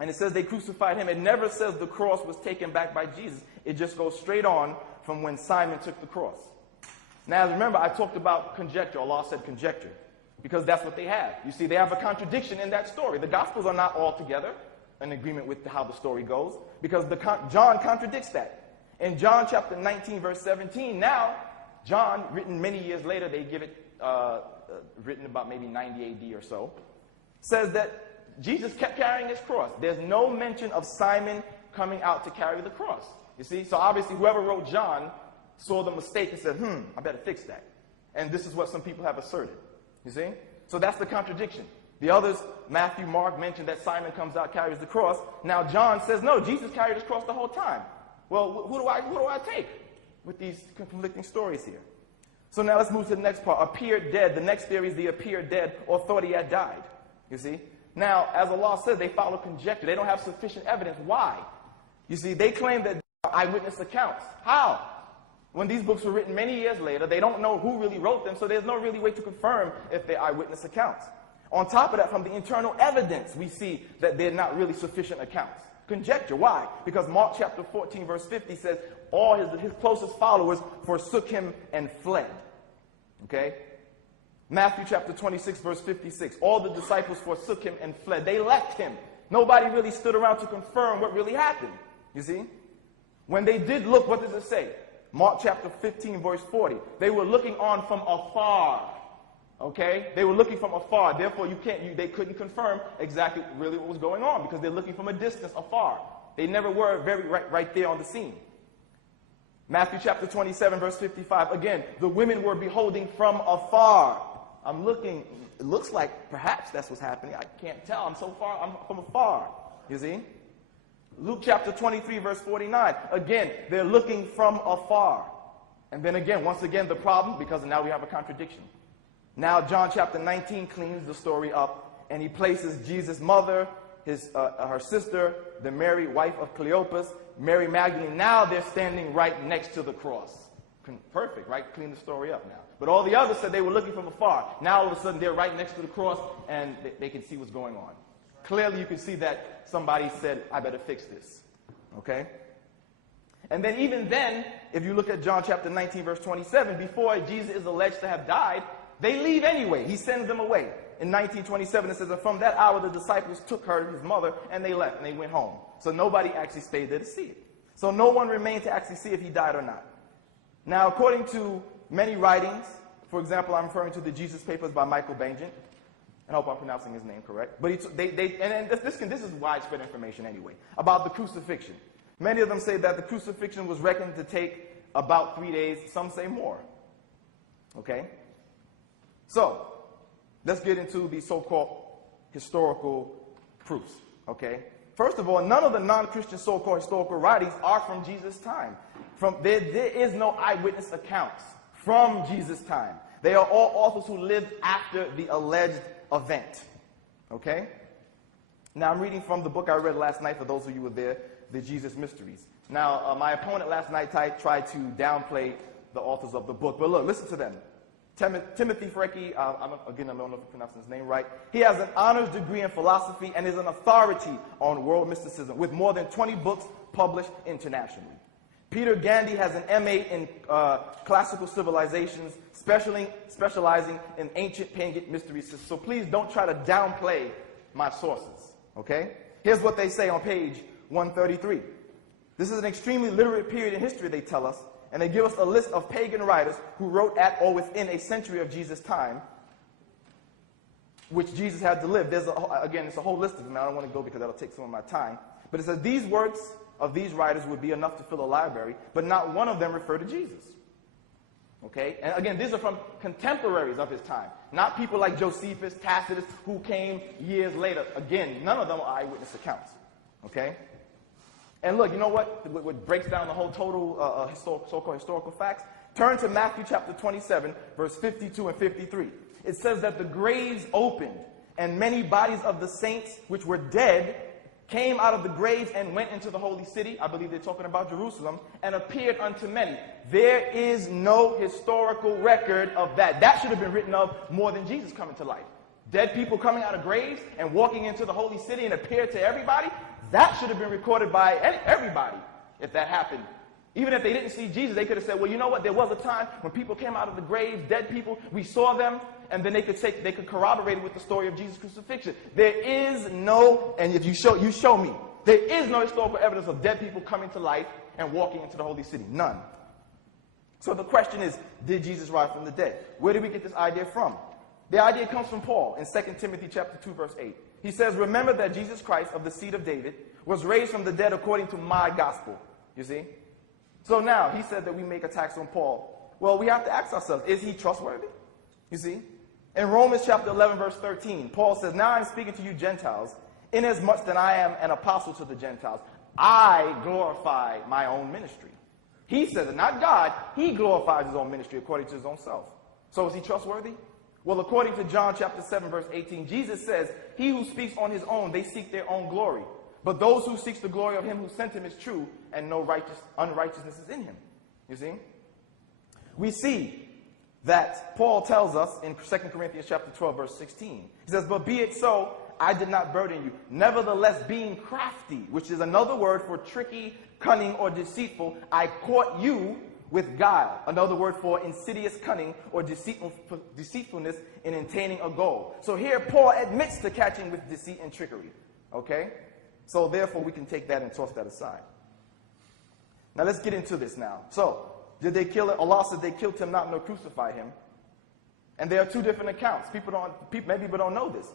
And it says they crucified him. It never says the cross was taken back by Jesus. It just goes straight on from when Simon took the cross. Now, remember, I talked about conjecture. Allah said conjecture, because that's what they have. You see, they have a contradiction in that story. The Gospels are not all together in agreement with how the story goes, because John contradicts that. In John chapter 19, verse 17, now, John, written many years later, they give it written about maybe 90 AD or so, says that Jesus kept carrying his cross. There's no mention of Simon coming out to carry the cross. You see? So obviously whoever wrote John saw the mistake and said, I better fix that. And this is what some people have asserted. You see? So that's the contradiction. The others, Matthew, Mark, mentioned that Simon comes out, carries the cross. Now John says, no, Jesus carried his cross the whole time. Well, who do I take with these conflicting stories here? So now let's move to the next part. Appeared dead. The next theory is the appeared dead, or thought he had died. You see? Now, as Allah says, they follow conjecture. They don't have sufficient evidence. Why? You see, they claim that eyewitness accounts. How? When these books were written many years later, they don't know who really wrote them, so there's no really way to confirm if they're eyewitness accounts. On top of that, from the internal evidence, we see that they're not really sufficient accounts. Conjecture. Why? Because Mark chapter 14, verse 50 says, all his closest followers forsook him and fled. Okay? Matthew chapter 26, verse 56. All the disciples forsook him and fled. They left him. Nobody really stood around to confirm what really happened. You see? When they did look, what does it say? Mark chapter 15, verse 40. They were looking on from afar. Okay? They were looking from afar. Therefore, they couldn't confirm exactly really what was going on, because they're looking from a distance afar. They never were right there on the scene. Matthew chapter 27, verse 55. Again, the women were beholding from afar. I'm looking, it looks like perhaps that's what's happening. I can't tell. I'm from afar. You see? Luke chapter 23, verse 49. Again, they're looking from afar. And then again, once again, the problem, because now we have a contradiction. Now, John chapter 19 cleans the story up, and he places Jesus' mother, her sister, the Mary, wife of Cleopas, Mary Magdalene. Now they're standing right next to the cross. Perfect, right? Clean the story up now. But all the others said they were looking from afar. Now all of a sudden they're right next to the cross, and they can see what's going on. Clearly you can see that somebody said, I better fix this. Okay? And then even then, if you look at John chapter 19, verse 27, before Jesus is alleged to have died, they leave anyway. He sends them away. In 1927, it says, and from that hour the disciples took her, his mother, and they left, and they went home. So nobody actually stayed there to see it. So no one remained to actually see if he died or not. Now, according to many writings, for example, I'm referring to the Jesus Papers by Michael Benjamin. I hope I'm pronouncing his name correct. But this is widespread information anyway, about the crucifixion. Many of them say that the crucifixion was reckoned to take about 3 days. Some say more. Okay? So, let's get into the so-called historical proofs. Okay? First of all, none of the non-Christian so-called historical writings are from Jesus' time. There is no eyewitness accounts from Jesus' time. They are all authors who lived after the alleged event. Okay? Now, I'm reading from the book I read last night, for those of you who were there, The Jesus Mysteries. Now, my opponent last night tried to downplay the authors of the book. But look, listen to them. Timothy Frecki, again, I don't know if I'm pronouncing his name right. He has an honors degree in philosophy and is an authority on world mysticism with more than 20 books published internationally. Peter Gandy has an MA in classical civilizations, specializing in ancient pagan mysteries. So please don't try to downplay my sources, okay? Here's what they say on page 133. This is an extremely literate period in history, they tell us, and they give us a list of pagan writers who wrote at or within a century of Jesus' time, which Jesus had to live. Again, it's a whole list of them. I don't want to go because that'll take some of my time. But it says these works of these writers would be enough to fill a library, but not one of them refer to Jesus. Okay? And again, these are from contemporaries of his time, not people like Josephus, Tacitus, who came years later. Again, none of them are eyewitness accounts. Okay? And look, you know what breaks down the whole total so-called historical facts? Turn to Matthew chapter 27, verse 52 and 53. It says that the graves opened, and many bodies of the saints which were dead came out of the graves and went into the holy city. I believe they're talking about Jerusalem, and appeared unto many. There is no historical record of that. That should have been written of more than Jesus coming to life. Dead people coming out of graves and walking into the holy city and appear to everybody, that should have been recorded by everybody if that happened. Even if they didn't see Jesus, they could have said, well, you know what? There was a time when people came out of the graves, dead people, we saw them, and then they could corroborate it with the story of Jesus' crucifixion. There is no, and if you show me, there is no historical evidence of dead people coming to life and walking into the holy city. None. So the question is, did Jesus rise from the dead? Where did we get this idea from? The idea comes from Paul in 2 Timothy chapter 2, verse 8. He says, remember that Jesus Christ of the seed of David was raised from the dead according to my gospel. You see? So now, he said that we make attacks on Paul. Well, we have to ask ourselves, is he trustworthy? You see? In Romans chapter 11, verse 13, Paul says, now I'm speaking to you Gentiles, inasmuch that I am an apostle to the Gentiles. I glorify my own ministry. He says it, not God. He glorifies his own ministry according to his own self. So is he trustworthy? Well, according to John chapter 7, verse 18, Jesus says, he who speaks on his own, they seek their own glory. But those who seek the glory of him who sent him is true, and no unrighteousness is in him. You see? We see that Paul tells us in 2 Corinthians chapter 12, verse 16. He says, but be it so, I did not burden you. Nevertheless, being crafty, which is another word for tricky, cunning, or deceitful, I caught you with guile. Another word for insidious cunning or deceitfulness in attaining a goal. So here Paul admits to catching with deceit and trickery. Okay? So therefore we can take that and toss that aside. Now let's get into this now. So, did they kill him? Allah said they killed him not nor crucified him. And there are two different accounts. Maybe people don't know this.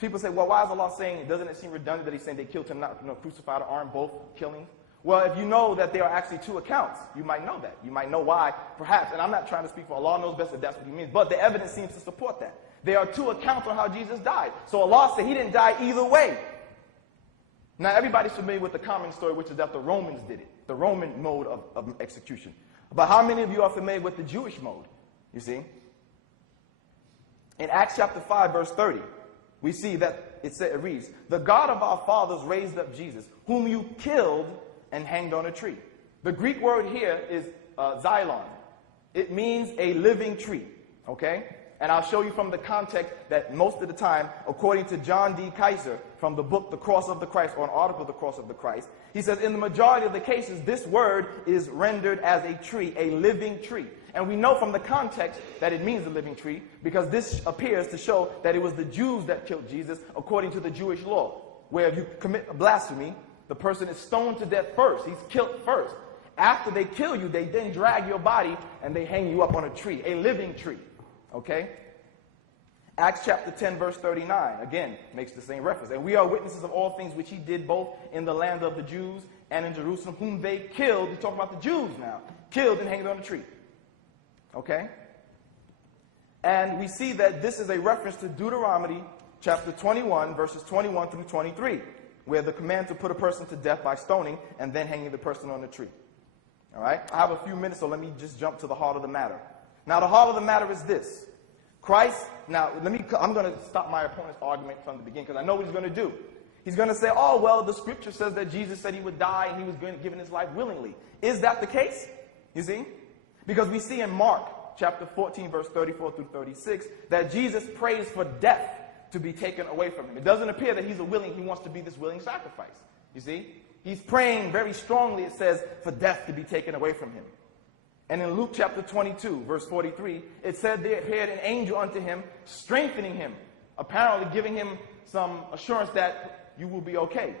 People say, well, why is Allah saying, doesn't it seem redundant that he's saying they killed him not nor crucified, or aren't both killings? Well, if you know that there are actually two accounts, you might know that. You might know why, perhaps. And I'm not trying to speak for Allah, knows best if that's what he means. But the evidence seems to support that. There are two accounts on how Jesus died. So Allah said he didn't die either way. Now, everybody's familiar with the common story, which is that the Romans did it. The Roman mode of execution. But how many of you are familiar with the Jewish mode? You see? In Acts chapter 5, verse 30, we see that it reads, the God of our fathers raised up Jesus, whom you killed and hanged on a tree. The Greek word here is xylon. It means a living tree. Okay? And I'll show you from the context that most of the time, according to John D. Kaiser, from the book The Cross of the Christ, or an article The Cross of the Christ, he says in the majority of the cases, this word is rendered as a tree, a living tree. And we know from the context that it means a living tree, because this appears to show that it was the Jews that killed Jesus according to the Jewish law, where if you commit a blasphemy, the person is stoned to death first. He's killed first. After they kill you, they then drag your body and they hang you up on a tree, a living tree. Okay? Acts chapter 10, verse 39, again, makes the same reference. And we are witnesses of all things which he did both in the land of the Jews and in Jerusalem, whom they killed. He's talking about the Jews now. Killed and hanged on a tree. Okay? And we see that this is a reference to Deuteronomy chapter 21, verses 21 through 23, where the command to put a person to death by stoning and then hanging the person on a tree. All right? I have a few minutes, so let me just jump to the heart of the matter. Now, the heart of the matter is this. Christ, now, I'm going to stop my opponent's argument from the beginning, because I know what he's going to do. He's going to say, oh, well, the scripture says that Jesus said he would die and he was going to give his life willingly. Is that the case? You see? Because we see in Mark chapter 14, verse 34 through 36, that Jesus prays for death to be taken away from him. It doesn't appear that he wants to be this willing sacrifice. You see? He's praying very strongly, it says, for death to be taken away from him. And in Luke chapter 22, verse 43, it said there appeared an angel unto him, strengthening him, apparently giving him some assurance that you will be okay.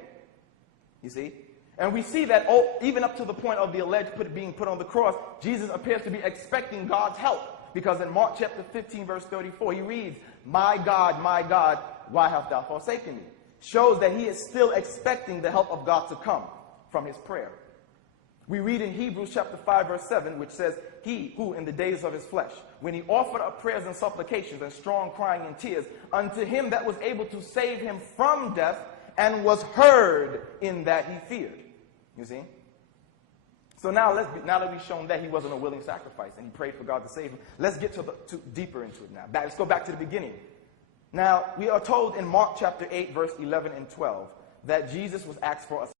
You see? And we see that even up to the point of the alleged being put on the cross, Jesus appears to be expecting God's help. Because in Mark chapter 15, verse 34, he reads, my God, why hast thou forsaken me? Shows that he is still expecting the help of God to come from his prayer. We read in Hebrews chapter 5, verse 7, which says, he who in the days of his flesh, when he offered up prayers and supplications and strong crying and tears, unto him that was able to save him from death, and was heard in that he feared. You see? So now that we've shown that he wasn't a willing sacrifice and he prayed for God to save him, let's get deeper into it now. Let's go back to the beginning. Now, we are told in Mark chapter 8, verse 11 and 12, that Jesus was asked for a